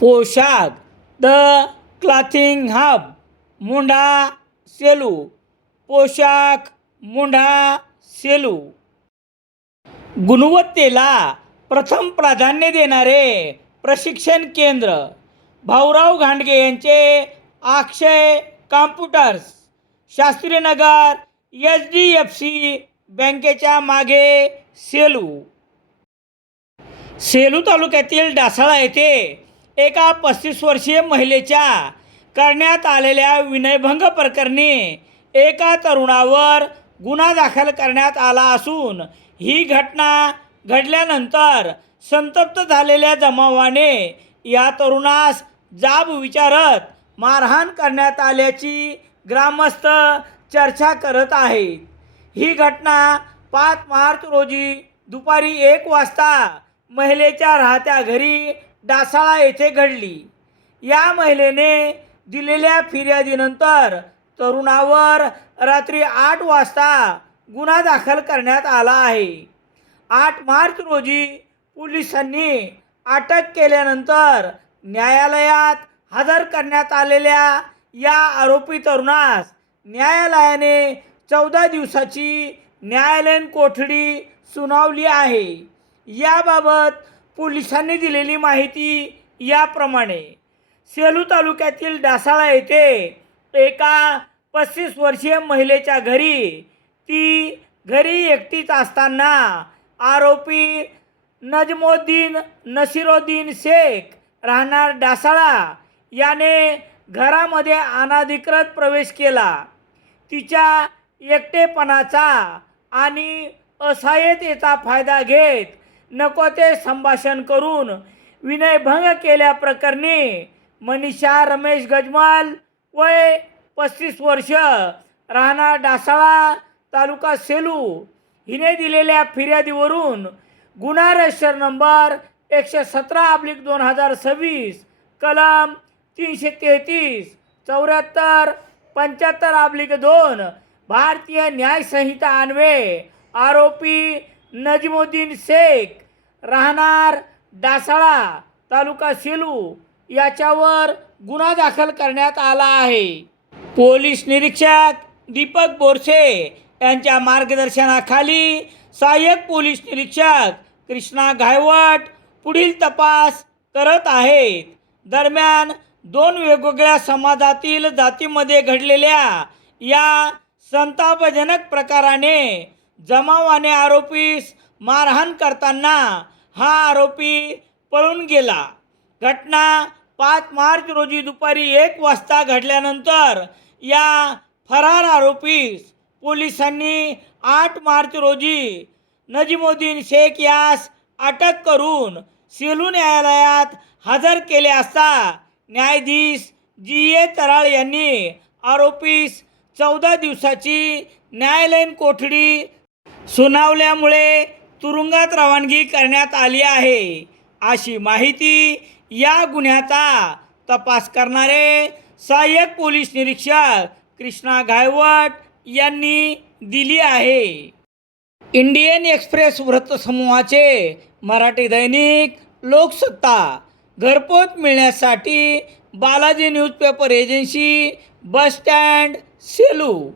पोशाख the clothing hub मुंढा Selu. पोशाख मुंढा सेलू. गुणवत्तेला प्रथम प्राधान्य देणारे प्रशिक्षण केंद्र भाऊराव घांडगे यांचे अक्षय कॉम्प्युटर्स, शास्त्रीनगर, HDFC बँकेच्या मागे, सेलू. सेलू तालुक्यातील डासाळा येथे एका 35 वर्षीय महिलेच्या करण्यात आलेल्या विनयभंग प्रकरणी एका तरुणावर गुन्हा दाखल करण्यात आला असून ही घटना घडल्यानंतर संतप्त झालेल्या जमावाने या तरुणास जाब विचारत मारहाण करण्यात आल्याची ग्रामस्थ चर्चा करत आहेत. ही घटना 5 मार्च रोजी दुपारी 1 वाजता महिलेच्या राहत्या घरी डासाळा येथे घडली. या महिलेने दिलेल्या फिर्यादीनंतर तरुणावर रात्री 8 वाजता गुन्हा दाखल करण्यात आला आहे. 8 मार्च रोजी पोलिसांनी अटक केल्यानंतर न्यायालयात हजर करण्यात आलेल्या या आरोपी तरुणास न्यायालयाने 14 दिवसाची न्यायालयीन कोठडी सुनावली आहे. याबाबत पोलिसांनी दिलेली माहिती याप्रमाणे. सेलू तालुक्यातील डासाळा येथे एका 35 वर्षीय महिलेच्या ती घरी एकटीच असताना आरोपी नजमुद्दीन नसीरुद्दीन शेख राहणार डासाळा याने घरामध्ये अनधिकृत प्रवेश केला. तिच्या एकटेपणाचा आणि असहाय्यतेचा फायदा घेत नको ते संभाषण करून विनयभंग केल्याप्रकरणी मनीषा रमेश गजमल वय 35 वर्ष राहणार डासाळा तालुका सेलू हिने दिलेल्या फिर्यादीवरून गुन्हा रजिस्टर नंबर 117/2026 कलम 333 74 75/2 भारतीय न्याय संहिता अन्वये आरोपी नजमुद्दीन शेख राहणार डासाळा तालुका सेलू याच्यावर गुन्हा दाखल करण्यात आला आहे. पोलीस निरीक्षक दीपक बोरसे यांच्या मार्गदर्शनाखाली सहाय्यक पोलीस निरीक्षक कृष्णा गायवट पुढील तपास करत आहेत. दरम्यान 2 वेगवेगळ्या समाजातील जातीमध्ये घडलेल्या या संतापजनक प्रकाराने जमावाने आरोपीस मारहाण करताना हा आरोपी पळून गेला. घटना 5 मार्च रोजी दुपारी 1 वाजता घडल्यानंतर या फरार आरोपीस पोलिसांनी 8 मार्च रोजी नजीमुद्दीन शेख यास अटक करून सेलू न्यायालयात हजर केले असता न्यायाधीश GA तराळ यांनी आरोपीस 14 दिवसाची न्यायालयीन कोठडी सुनावल्यामुळे तुरुंगात रवानगी करण्यात आली आहे, अशी माहिती या गुन्ह्याचा तपास करणारे सहाय्यक पोलीस निरीक्षक कृष्णा गायवट यांनी दिली आहे. इंडियन एक्सप्रेस वृत्तसमूहाचे मराठी दैनिक लोकसत्ता घरपोच मिळण्यासाठी Balaji newspaper agency, bus stand, Selu.